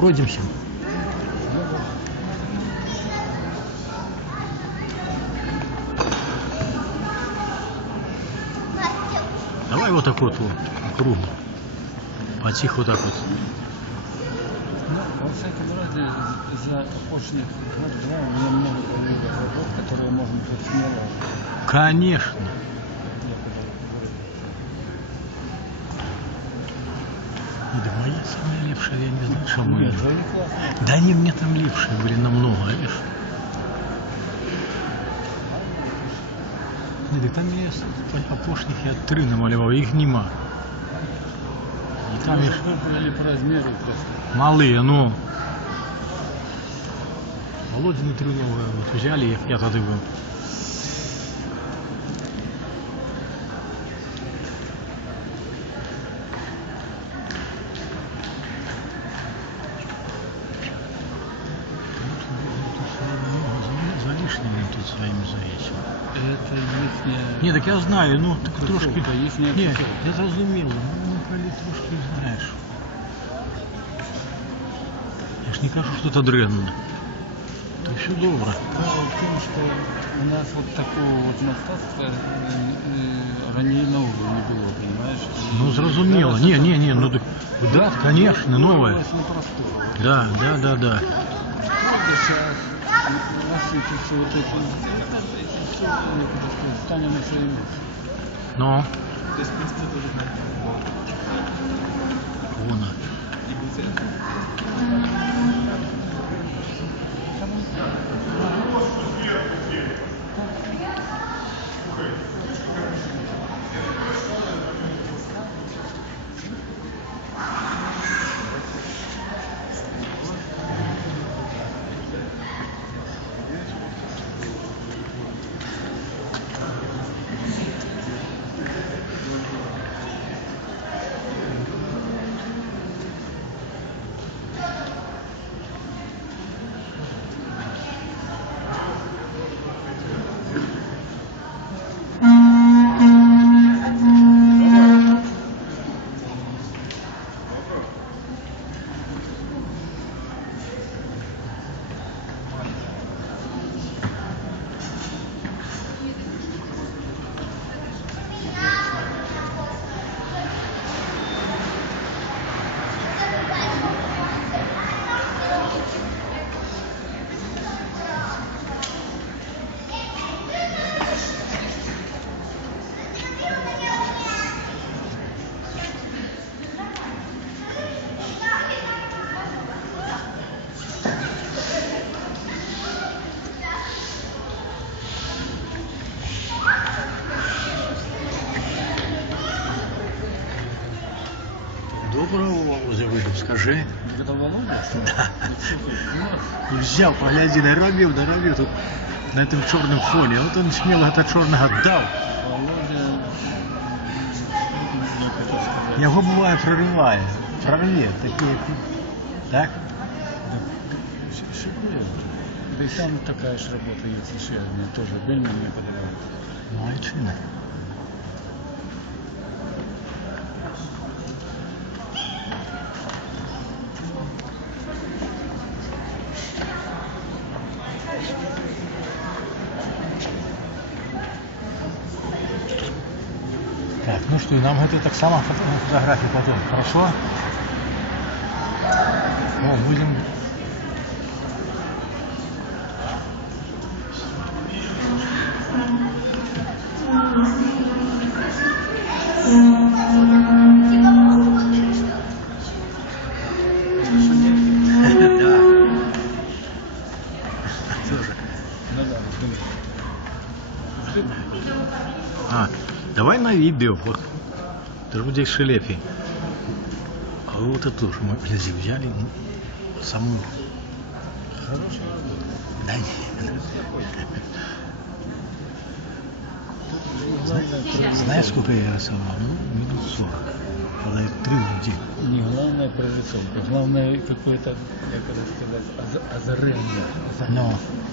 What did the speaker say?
пройдемся. Давай вот так вот кругом. Потихо вот так вот. Ну, во всяком разе, за прошлых год-два у меня много проведено работ, которые можно тут смело. Конечно. Да моя самая лепшая, я не знаю, что мы. Нет, они классные. Да они мне там лепшие были намного, видишь? Дик, там є опошніх, я 3 намалював, їх нема. І там їх Выбрали по размеру просто. малі, ну. Володіни 3 новые вот взяли, їх, я тоді був. За лишними тут своими завесил. Это ихняя... Ні, так я знаю, ну так Тусовка, трошки. їхня Ні, тусовка. я зрозуміло, ну коли трошки знаєш. Я ж не кажу, що це древно. То все добре. Дело в том, что у нас вот такого вот мастерства ранее нового не было, понимаешь? Ну зрозуміло. Ні, ну так, да, конечно, новое. Да. Сейчас насытится вот этим, все станем на свои места. Ну. Вон. Доброго вже вийду, скажи. Это Володя? Да. Супер. І взяв, погляди, наробив тут на этом чорному фоні. От він сміло это чорного дав. Володя, я хочу сказать. Його буває прориває. Прорве, такі як ти. Так? Шикует. Да и там такая же работа есть еще одна, тоже Бельман мне подавал. Молодчина. Так, ну что, и нам это так само фотографии потом, хорошо? О, будем... А, давай на видео, вот. Это будет шелепи. А вот это тоже мы взяли саму. Хорошая работа. Да нет. Знаешь, сколько я рисовал? Ну, минут 40. Когда 3 в день. Не главное прорисовка, главное какое-то, я когда сказать, озарение. Но